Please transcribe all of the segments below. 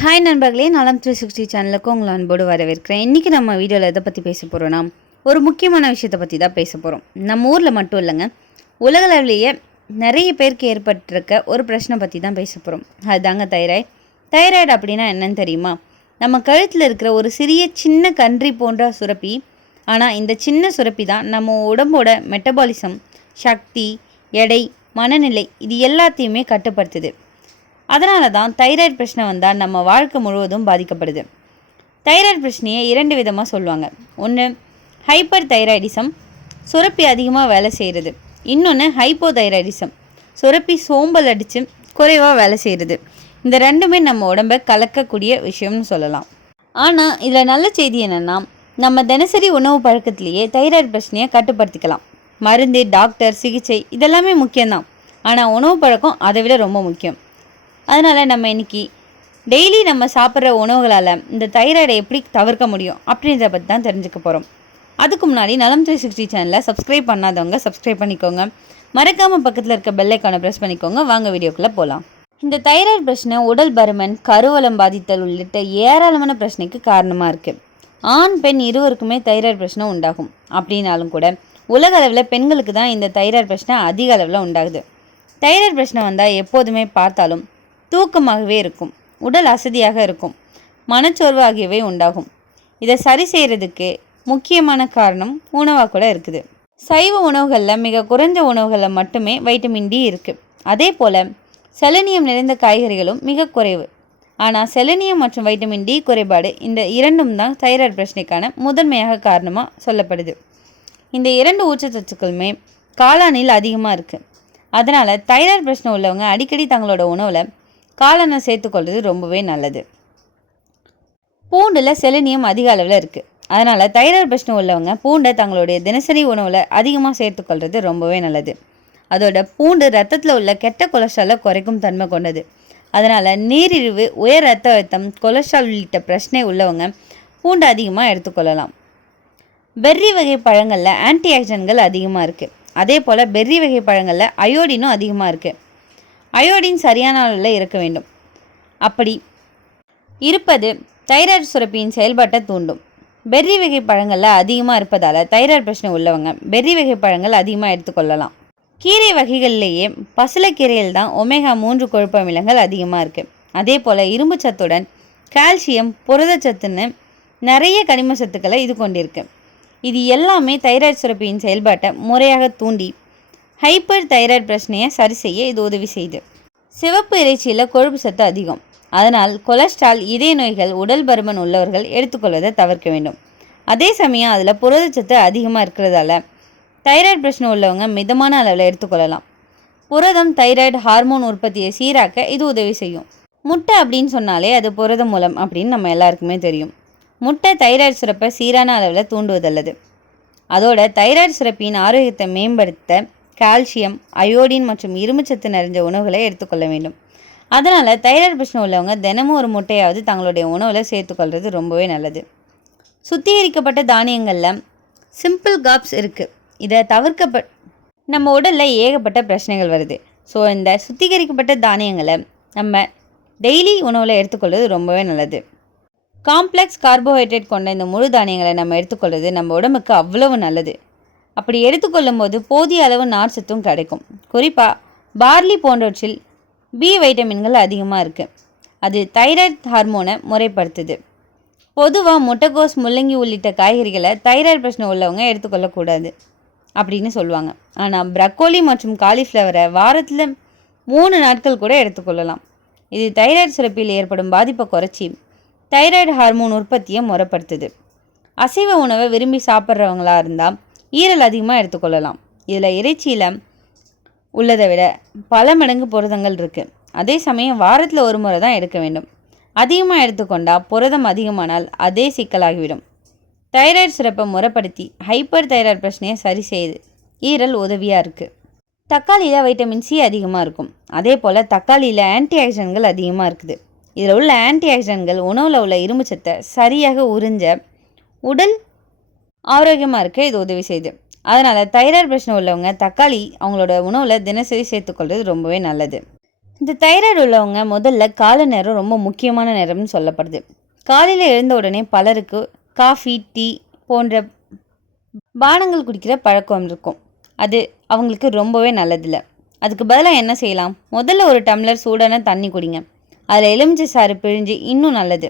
Hi நண்பர்களே. நலம் three sixty சேனலுக்கு உங்களை அன்போடு வரவேற்கிறேன். இன்றைக்கி நம்ம வீடியோவில் எதை பற்றி பேச போகிறோன்னா ஒரு முக்கியமான விஷயத்தை பற்றி தான் பேச போகிறோம் நம்ம ஊரில் மட்டும் இல்லைங்க. உலகளவிலேயே நிறைய பேருக்கு ஏற்பட்டிருக்க ஒரு பிரச்சனை பற்றி தான் பேச போகிறோம் அதுதாங்க தைராய்டு. தைராய்டு அப்படின்னா என்னன்னு தெரியுமா? நம்ம கழுத்தில் இருக்கிற ஒரு சிறிய சின்ன கன்றி போன்ற சுரப்பி. ஆனால் இந்த சின்ன சுரப்பி தான் நம்ம உடம்போட மெட்டபாலிசம் சக்தி எடை மனநிலை இது எல்லாத்தையுமே கட்டுப்படுத்துது. அதனால தான் தைராய்டு பிரச்சனை வந்தால் நம்ம வாழ்க்கை முழுவதும் பாதிக்கப்படுது. தைராய்டு பிரச்சனையை இரண்டு விதமாக சொல்லுவாங்க. ஒன்று ஹைப்பர் தைராய்டிசம் சுரப்பி அதிகமாக வேலை செய்கிறது இன்னொன்று ஹைப்போ தைராய்டிசம் சுரப்பி சோம்பல் அடித்து குறைவாக வேலை செய்கிறது இந்த ரெண்டுமே நம்ம உடம்பை கலக்கக்கூடிய விஷயம்னு சொல்லலாம். ஆனால் இதில் நல்ல செய்தி என்னென்னா நம்ம தினசரி உணவு பழக்கத்திலேயே தைராய்டு பிரச்சனையை கட்டுப்படுத்திக்கலாம். மருந்து டாக்டர் சிகிச்சை இதெல்லாமே முக்கியம்தான். ஆனால் உணவு பழக்கம் அதை விட ரொம்ப முக்கியம். அதனால் நம்ம இன்னைக்கு டெய்லி நம்ம சாப்பிட்ற உணவுகளால் இந்த தைராய்டை எப்படி தவிர்க்க முடியும் அப்படின்றத பற்றி தான் தெரிஞ்சுக்க போகிறோம் அதுக்கு முன்னாடி நலம் த்ரீ சிக்ஸ்டி சேனலை சப்ஸ்கிரைப் பண்ணாதவங்க சப்ஸ்கிரைப் பண்ணிக்கோங்க. மறக்காமல் பக்கத்தில் இருக்க பெல்லைக்கான ப்ரெஸ் பண்ணிக்கோங்க. வாங்க வீடியோக்குள்ளே போகலாம் இந்த தைராய்டு பிரச்சனை உடல் பருமன் கருவலம் பாதித்தல் உள்ளிட்ட ஏராளமான பிரச்சனைக்கு காரணமாக இருக்குது ஆண் பெண் இருவருக்குமே தைராய்டு பிரச்சனை உண்டாகும். அப்படின்னாலும் கூட உலக அளவில் பெண்களுக்கு தான் இந்த தைராய்டு பிரச்சனை அதிக அளவில் உண்டாகுது. தைராய்டு பிரச்சனை வந்தால் எப்போதுமே பார்த்தாலும் தூக்கமாகவே இருக்கும். உடல் அசதியாக இருக்கும். மனச்சோர்வு ஆகியவை உண்டாகும். இதை சரி செய்கிறதுக்கு முக்கியமான காரணம் உணவாக கூட இருக்குது. சைவ உணவுகளில் மிக குறைஞ்ச உணவுகளில் மட்டுமே வைட்டமின் டி இருக்குது அதே போல் செலனியம் நிறைந்த காய்கறிகளும் மிக குறைவு. ஆனால் செலனியம் மற்றும் வைட்டமின் டி குறைபாடு இந்த இரண்டும் தான் தைராய்டு பிரச்சனைக்கான முதன்மையாக காரணமாக சொல்லப்படுது. இந்த இரண்டு ஊட்டச்சத்துக்களுமே காளானில் அதிகமாக இருக்குது அதனால் தைராய்டு பிரச்சனை உள்ளவங்க அடிக்கடி தங்களோட உணவில் காளானை சேர்த்துக்கொள்வது ரொம்பவே நல்லது. பூண்டில் செலினியம் அதிக அளவில் இருக்குது அதனால் தைராய்டு பிரச்சனை உள்ளவங்க பூண்டை தங்களுடைய தினசரி உணவில் அதிகமாக சேர்த்துக்கொள்வது ரொம்பவே நல்லது. அதோட பூண்டு ரத்தத்தில் உள்ள கெட்ட கொலஸ்ட்ராலை குறைக்கும் தன்மை கொண்டது. அதனால் நீரிழிவு உயர் ரத்த அழுத்தம் கொலஸ்ட்ரால் உள்ளிட்ட பிரச்சனை உள்ளவங்க பூண்டு அதிகமாக எடுத்துக்கொள்ளலாம் பெர்ரி வகை பழங்களில் ஆன்டி ஆக்சிடென்ட்கள் அதிகமாக இருக்குது அதே போல் பெர்ரி வகை பழங்களில் அயோடினும் அதிகமாக இருக்குது அயோடின் சரியான அளவில் இருக்க வேண்டும். அப்படி இருப்பது தைராய்டு சுரப்பியின் செயல்பாட்டை தூண்டும். பெர்ரி வகை பழங்களில் அதிகமாக இருப்பதால் தைராய்டு பிரச்சனை உள்ளவங்க பெர்ரி வகை பழங்கள் அதிகமாக எடுத்துக்கொள்ளலாம் கீரை வகைகள்லேயே பசலைக்கீரையில் தான் ஒமேகா மூன்று கொழுப்பு அமிலங்கள் அதிகமாக இருக்குது அதே போல் இரும்பு சத்துடன் கால்சியம் புரதச்சத்துன்னு நிறைய கனிம சத்துக்களை இது கொண்டிருக்கு. இது எல்லாமே தைராய்டு சுரப்பியின் செயல்பாட்டை முறையாக தூண்டி ஹைப்பர் தைராய்டு பிரச்சனையை சரி செய்ய இது உதவி செய்யுது. சிவப்பு இறைச்சியில் கொழுப்பு சத்து அதிகம். அதனால் கொலஸ்ட்ரால் இதய நோய்கள் உடல் பருமன் உள்ளவர்கள் எடுத்துக்கொள்வதை தவிர்க்க வேண்டும். அதே சமயம் அதில் புரதச்சத்து அதிகமாக இருக்கிறதால தைராய்டு பிரச்சனை உள்ளவங்க மிதமான அளவில் எடுத்துக்கொள்ளலாம். புரதம் தைராய்டு ஹார்மோன் உற்பத்தியை சீராக்க இது உதவி செய்யும். முட்டை அப்படின்னு சொன்னாலே அது புரத மூலம் அப்படின்னு நம்ம எல்லாருக்குமே தெரியும். முட்டை தைராய்டு சுரப்பை சீரான அளவில் தூண்டுவதல்லது. அதோட தைராய்டு சுரப்பியின் ஆரோக்கியத்தை மேம்படுத்த கால்சியம் அயோடின் மற்றும் இரும்புச்சத்து நிறைஞ்ச உணவுகளை எடுத்துக்கொள்ள வேண்டும். அதனால் தைராய்டு பிரச்சனை உள்ளவங்க தினமும் ஒரு முட்டையாவது தங்களுடைய உணவில் சேர்த்துக்கொள்வது ரொம்பவே நல்லது. சுத்திகரிக்கப்பட்ட தானியங்களில் சிம்பிள் காப்ஸ் இருக்குது இதை தவிர்க்கப்ப நம்ம உடலில் ஏகப்பட்ட பிரச்சனைகள் வருது. ஸோ இந்த சுத்திகரிக்கப்பட்ட தானியங்களை நம்ம டெய்லி உணவில் எடுத்துக்கொள்வது ரொம்பவே நல்லது. காம்ப்ளெக்ஸ் கார்போஹைட்ரேட் கொண்ட இந்த முழு தானியங்களை நம்ம எடுத்துக்கொள்வது நம்ம உடம்புக்கு அவ்வளவு நல்லது. அப்படி எடுத்துக்கொள்ளும் போது போதிய அளவு நார் சத்தும் கிடைக்கும். குறிப்பாக பார்லி போன்றவற்றில் பி வைட்டமின்கள் அதிகமாக இருக்குது அது தைராய்டு ஹார்மோனை முறைப்படுத்துது. பொதுவாக முட்டைக்கோஸ் முள்ளங்கி உள்ளிட்ட காய்கறிகளை தைராய்டு பிரச்சனை உள்ளவங்க எடுத்துக்கொள்ளக்கூடாது அப்படின்னு சொல்லுவாங்க. ஆனால் ப்ரக்கோலி மற்றும் காலிஃப்ளவரை வாரத்தில் மூணு நாட்கள் கூட எடுத்துக்கொள்ளலாம் இது தைராய்டு சுரப்பியில் ஏற்படும் பாதிப்பை குறைச்சி தைராய்டு ஹார்மோன் உற்பத்தியை முறைப்படுத்துது. அசைவ உணவை விரும்பி சாப்பிட்றவங்களா இருந்தால் ஈரல் அதிகமாக எடுத்துக்கொள்ளலாம். இதில் இறைச்சியில் உள்ளதை விட பல மடங்கு புரதங்கள் இருக்குது அதே சமயம் வாரத்தில் ஒரு முறை தான் எடுக்க வேண்டும். அதிகமாக எடுத்துக்கொண்டால் புரதம் அதிகமானால் அதே சிக்கலாகிவிடும். தைராய்டு சிறப்பை முறைப்படுத்தி ஹைப்பர் தைராய்டு பிரச்சனையை சரி செய்யுது ஈரல் உதவியாக இருக்குது தக்காளியில் வைட்டமின் சி அதிகமாக இருக்கும். அதே போல் தக்காளியில் ஆன்டிஆக்சிடன்ட்கள் அதிகமாக இருக்குது. இதில் உள்ள ஆன்டிஆக்சிடன்ட்கள் உணவில் உள்ள இரும்புச்சத்தை சரியாக உறிஞ்ச உடல் ஆரோக்கியமாக இருக்க இது உதவி செய்யுது. அதனால் தைராய்டு பிரச்சனை உள்ளவங்க தக்காளி அவங்களோட உணவில் தினசரி சேர்த்துக்கொள்வது ரொம்பவே நல்லது. இந்த தைராய்டு உள்ளவங்க முதல்ல காலை நேரம் ரொம்ப முக்கியமான நேரம்னு சொல்லப்படுது. காலையில் எழுந்த உடனே பலருக்கு காஃபி டீ போன்ற பானங்கள் குடிக்கிற பழக்கம் இருக்கும். அது அவங்களுக்கு ரொம்பவே நல்லதில்லை. அதுக்கு பதிலாக என்ன செய்யலாம்? முதல்ல ஒரு டம்ளர் சூடான தண்ணி குடிங்க. அதில் எலுமிச்சை சாறு பிழிஞ்சு இன்னும் நல்லது.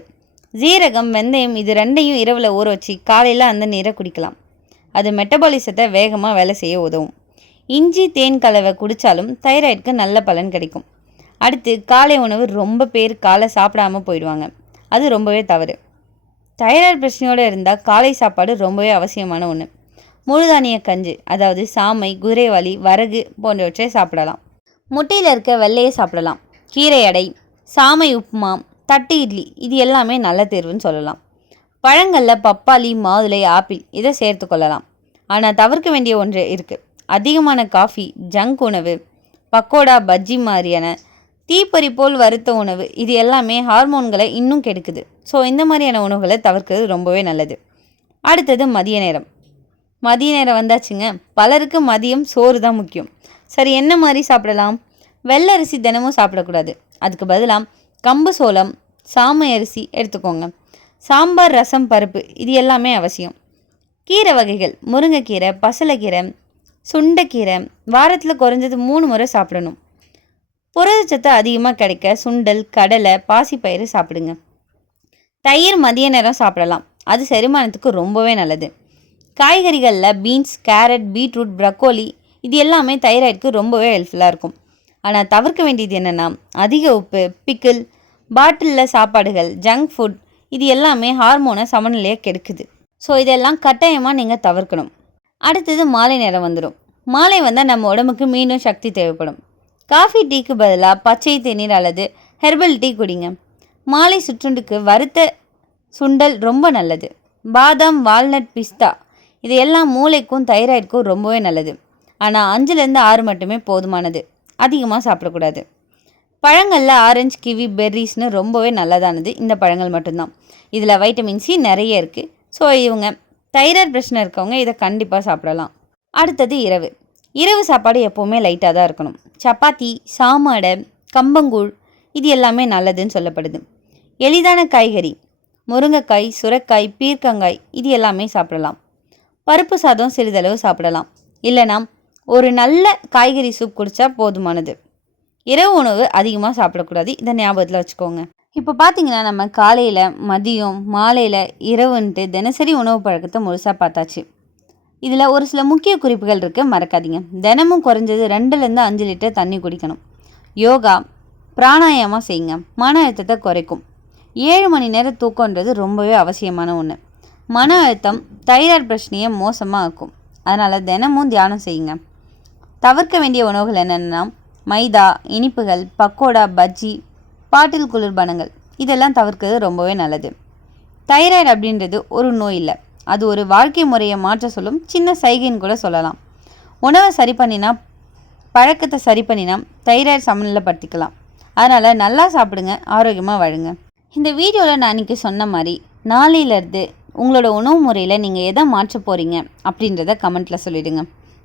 ஜீரகம் வெந்தயம் இது ரெண்டையும் இரவில் ஊற வச்சு காலையில் அந்த நீரை குடிக்கலாம். அது மெட்டபாலிசத்தை வேகமாக வேலை செய்ய உதவும். இஞ்சி தேன் கலவை குடித்தாலும் தைராய்டுக்கு நல்ல பலன் கிடைக்கும். அடுத்து காலை உணவு ரொம்ப பேர் காலை சாப்பிடாம போயிடுவாங்க. அது ரொம்பவே தவறு. தைராய்டு பிரச்சனையோடு இருந்தால் காலை சாப்பாடு ரொம்பவே அவசியமான ஒன்று முழுதானிய கஞ்சி அதாவது சாமை குதிரைவாளி வரகு போன்றவற்றை சாப்பிடலாம். முட்டையில் இருக்க வெள்ளையை சாப்பிடலாம். கீரை அடை சாமை உப்புமா தட்டு இட்லி. இது எல்லாமே நல்ல தேர்வுன்னு சொல்லலாம். பழங்களில் பப்பாளி மாதுளை ஆப்பிள். இதை சேர்த்து கொள்ளலாம். ஆனால் தவிர்க்க வேண்டிய ஒன்று இருக்குது அதிகமான காஃபி ஜங்க் உணவு பக்கோடா பஜ்ஜி மாதிரியான தீப்பொறி போல் வறுத்த உணவு. இது எல்லாமே ஹார்மோன்களை இன்னும் கெடுக்குது. ஸோ இந்த மாதிரியான உணவுகளை தவிர்க்கிறது ரொம்பவே நல்லது. அடுத்தது மதிய நேரம். மதிய நேரம் வந்தாச்சுங்க. பலருக்கு மதியம் சோறு தான் முக்கியம். சரி என்ன மாதிரி சாப்பிடலாம்? வெள்ளை அரிசி தினமும் சாப்பிடக்கூடாது. அதுக்கு பதிலாக கம்பு சோளம் சாமை அரிசி எடுத்துக்கோங்க. சாம்பார் ரசம் பருப்பு இது எல்லாமே அவசியம். கீரை வகைகள் முருங்கைக்கீரை பசலைக்கீரை சுண்டைக்கீரை வாரத்தில் குறைஞ்சது மூணு முறை சாப்பிடணும். புரதச்சத்து அதிகமாக கிடைக்க சுண்டல் கடலை பாசிப்பயிறு சாப்பிடுங்க. தயிர் மதிய நேரம் சாப்பிடலாம். அது செரிமானத்துக்கு ரொம்பவே நல்லது. காய்கறிகளில் பீன்ஸ் கேரட் பீட்ரூட் ப்ரக்கோலி இது எல்லாமே தைராய்டுக்கு ரொம்பவே ஹெல்ப்ஃபுல்லாக இருக்கும். ஆனால் தவிர்க்க வேண்டியது என்னென்னா அதிக உப்பு பிக்கிள் பாட்டிலில் சாப்பாடுகள் ஜங்க் ஃபுட் இது எல்லாமே ஹார்மோனை சமநிலையை கெடுக்குது. ஸோ இதெல்லாம் கட்டாயமாக நீங்கள் தவிர்க்கணும். அடுத்தது மாலை நேரம் வந்துடும் மாலை வந்தால் நம்ம உடம்புக்கு மீண்டும் சக்தி தேவைப்படும். காஃபி டீக்கு பதிலாக பச்சை தேநீர் அல்லது ஹெர்பல் டீ குடிங்க. மாலை சுற்றுண்டுக்கு வறுத்த சுண்டல் ரொம்ப நல்லது. பாதாம் வால்நட் பிஸ்தா இது எல்லாம் மூளைக்கும் தைராய்டுக்கும் ரொம்பவே நல்லது. ஆனால் அஞ்சுலேருந்து ஆறு மட்டுமே போதுமானது. அதிகமாக சாப்பிடக்கூடாது. பழங்களில் ஆரஞ்சு கிவி பெர்ரிஸ்னு ரொம்பவே நல்லதானது. இந்த பழங்கள் மட்டும்தான். இதில் வைட்டமின் சி நிறைய இருக்குது ஸோ இவங்க தைராய்டு பிரச்சனை இருக்கவங்க இதை கண்டிப்பாக சாப்பிடலாம். அடுத்தது இரவு. இரவு சாப்பாடு எப்போவுமே லைட்டாக தான் இருக்கணும். சப்பாத்தி சாமாடை கம்பங்கூழ் இது எல்லாமே நல்லதுன்னு சொல்லப்படுது. எளிதான காய்கறி முருங்கைக்காய் சுரைக்காய் பீர்க்கங்காய் இது எல்லாமே சாப்பிடலாம். பருப்பு சாதம் சிறிதளவு சாப்பிடலாம். இல்லைனா ஒரு நல்ல காய்கறி சூப் குடித்தா போதுமானது. இரவு உணவு அதிகமாக சாப்பிடக்கூடாது. இதை ஞாபகத்தில் வச்சுக்கோங்க. இப்போ பார்த்தீங்கன்னா நம்ம காலையில் மதியம் மாலையில் இரவுன்ட்டு தினசரி உணவு பழக்கத்தை முழுசாக பார்த்தாச்சு. இதில் ஒரு சில முக்கிய குறிப்புகள் இருக்குது மறக்காதீங்க. தினமும் குறைஞ்சது ரெண்டுலேருந்து அஞ்சு லிட்டர் தண்ணி குடிக்கணும். யோகா பிராணாயாமம் செய்யுங்க. மன அழுத்தத்தை குறைக்கும். ஏழு மணி நேரம் தூக்கன்றது ரொம்பவே அவசியமான ஒன்று மன அழுத்தம் தைராய்டு பிரச்சனையை மோசமாக ஆக்கும். அதனால் தினமும் தியானம் செய்யுங்க. தவிர்க்க வேண்டிய உணவுகள் என்னென்னா மைதா இனிப்புகள் பக்கோடா பஜ்ஜி பாட்டில் குளிர்பானங்கள். இதெல்லாம் தவிர்க்கிறது ரொம்பவே நல்லது. தைராய்டு அப்படின்றது ஒரு நோய் இல்லை. அது ஒரு வாழ்க்கை முறையை மாற்ற சொல்லும் சின்ன சைகைன்னு கூட சொல்லலாம். உணவை சரி பண்ணினா பழக்கத்தை சரி பண்ணினா தைராய்டு சமநிலைப்படுத்திக்கலாம். அதனால் நல்லா சாப்பிடுங்க ஆரோக்கியமாக வாழுங்க. இந்த வீடியோவில் நான் இன்றைக்கி சொன்ன மாதிரி நாளையிலேருந்து உங்களோட உணவு முறையில் நீங்கள் எதை மாற்ற போகிறீங்க அப்படின்றத கமெண்ட்டில் சொல்லிவிடுங்க